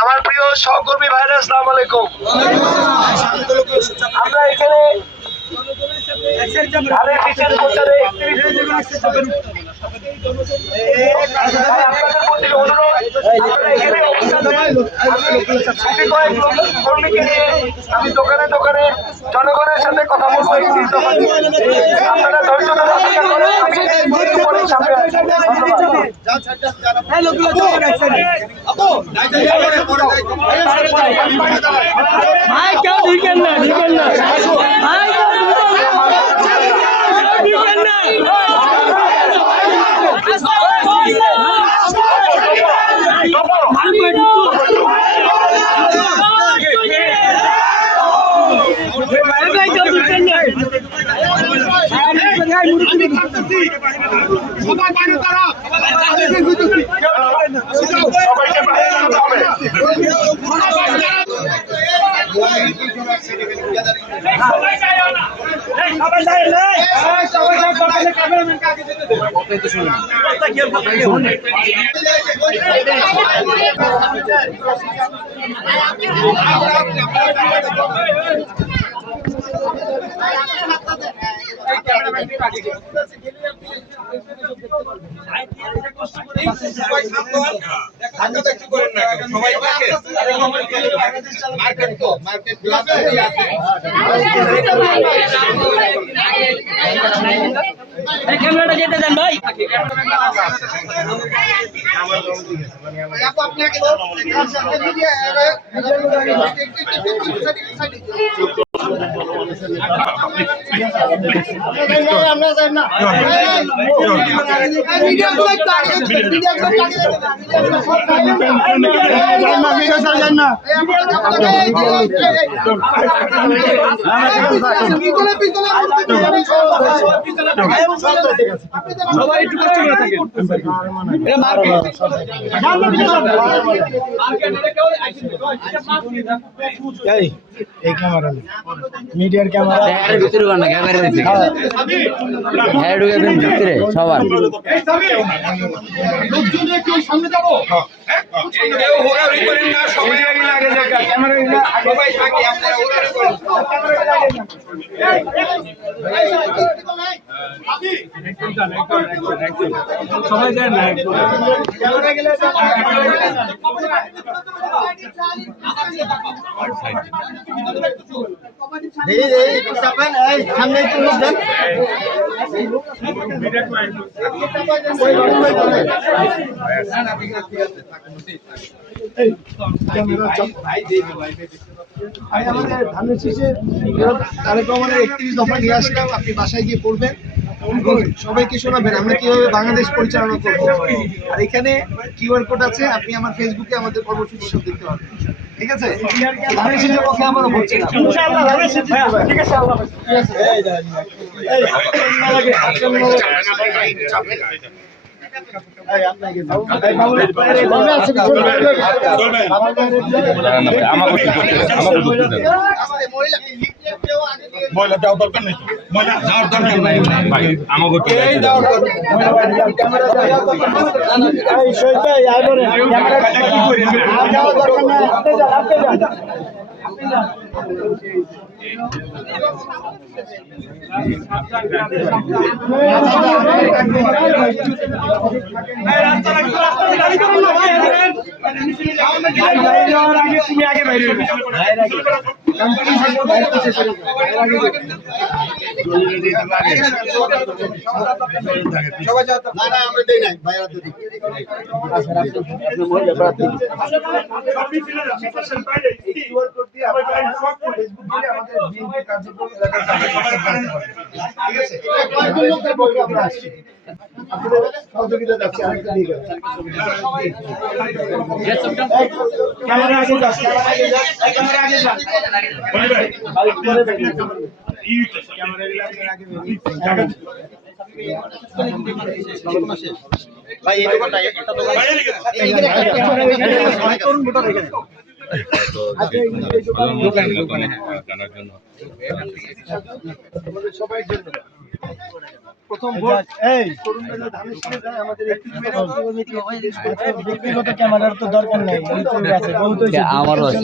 আমার প্রিয় সহকর্মী ভাইরা, আসসালামু আলাইকুম। আমরা এখানে আমি দোকানে দোকানে জনগণের সাথে কথা বলবো। আপনারা ধৈর্য ধরে অপেক্ষা করেন, আমি সামনে ভাই কেউ ঢুকেন না, ঢুকেন না ভাই, ঢুকেন না। ক্যামেরাটা যেতে দেন ভাই। আমরা যাই না সবাই একটু কষ্ট করে থাকেন। এই ক্যামেরা মিডিয়ার ক্যামেরা ভিতরে না ক্যামেরা ভিতরে সবার সামনে যাবো। সবাই যায় না আমাদের ধানের শীষের কার্যক্রমের 31 দফা নিয়ে আসলাম, আপনি বাসায় গিয়ে পড়বেন এবং সবাইকে শোনাবেন আমরা কিভাবে বাংলাদেশ পরিচালনা করব। আর এখানে কিউআর কোড আছে, আপনি আমার ফেসবুকে আমাদের কর্মসূচি সব দেখতে পাবেন। ঠিক আছে, ধানের শীষের পক্ষে আমারও হচ্ছে না। ইনশাআল্লাহ ধানের শীষ জিতবে। ঠিক আছে, আল্লাহ হাফেজ। ময়লা দেওয়ার দরকার নেই, ময়লা দেওয়ার দরকার নাই ভাই, আমাকে তুমি আগে বাইরে সহযোগিতা যাচ্ছে আরেকটা দিকে ক্যামেরা আগে যাস, ক্যামেরা আগে যাস। ভাই এই দোকানটা একটা দোকান তরুণ ভোটার এখানে জানার জন্য সবাই জন্য প্রথম ভোট এই তরুণরা ধানের শীষে যায় আমাদের ব্যক্তিগত ক্যামেরার তো দরকার নাই, আমারও আছে।